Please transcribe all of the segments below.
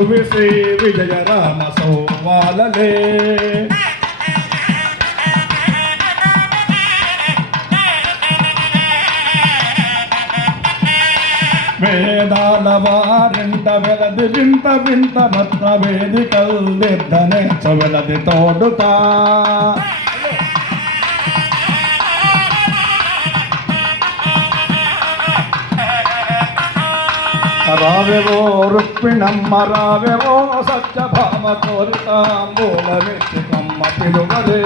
శ్రీ విజయ రామ సౌవాలలే వేదాల వారింట వెలది వింత వింత రత్న వేదికల్దిద్దనే చవెలది తోడుతా రావెవో రుక్మిణమ్మ రావెవో సత్యభామ కోరితాంబూలమిచ్చి కమ్మ పిలువలే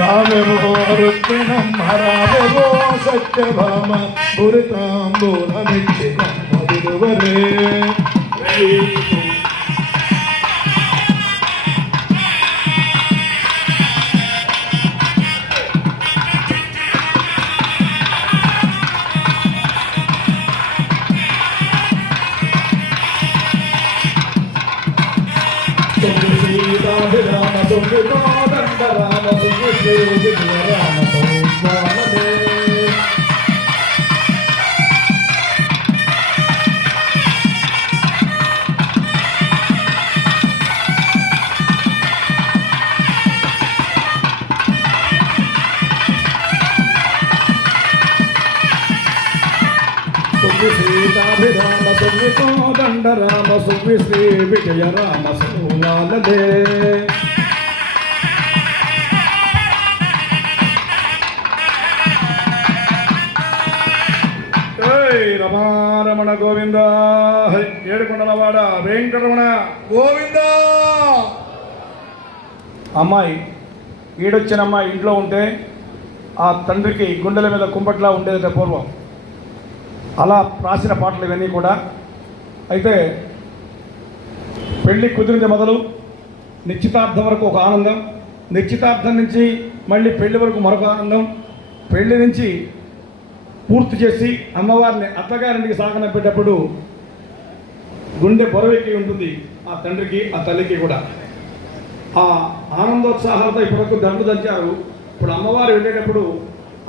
రావెవో రుక్మిణమ్మ రావెవో సత్యభామ కోరితాంబూలమిచ్చి కమ్మ పిలువలే రామ సుఖ రామ సుఖ శ్రీ విజయ రామ సౌవాలలే సీతాభిరామ సుఖికోదండ రామ సుఖి శ్రీ విజయ రామ సౌవాలలే రమారమణ గోవింద ఏడుకొండలవాడ వెంకటరమణ గోవింద. అమ్మాయి ఈడొచ్చిన అమ్మాయి ఇంట్లో ఉంటే ఆ తండ్రికి గుండెల మీద కుంపట్లా ఉండేది పూర్వం. అలా రాసిన పాటలు ఇవన్నీ కూడా. అయితే పెళ్ళి కుదిరింది మొదలు నిశ్చితార్థం వరకు ఒక ఆనందం, నిశ్చితార్థం నుంచి మళ్ళీ పెళ్లి వరకు మరొక ఆనందం, పెళ్లి నుంచి పూర్తి చేసి అమ్మవారిని అత్తగారింటికి సాగనంపేటప్పుడు గుండె బరువెక్కి ఉంటుంది ఆ తండ్రికి ఆ తల్లికి కూడా. ఆ ఆనందోత్సాహాలతో ఇప్పటివరకు దండు దంచారు. ఇప్పుడు అమ్మవారు వెళ్ళేటప్పుడు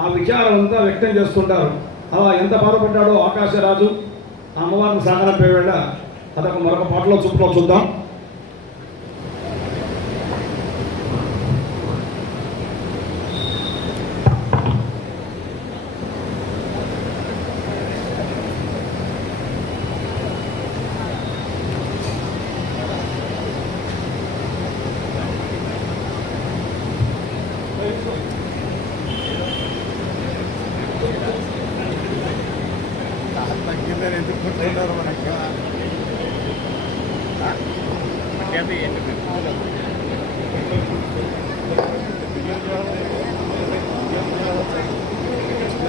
ఆ విచారం అంతా వ్యక్తం చేస్తుంటారు. అలా ఎంత బాధపడ్డాడో ఆకాశరాజు అమ్మవారిని సాగనంపే వేళ అదొక మరొక పాటలో చూద్దాం. ఎందుకుంటున్నారు మనకి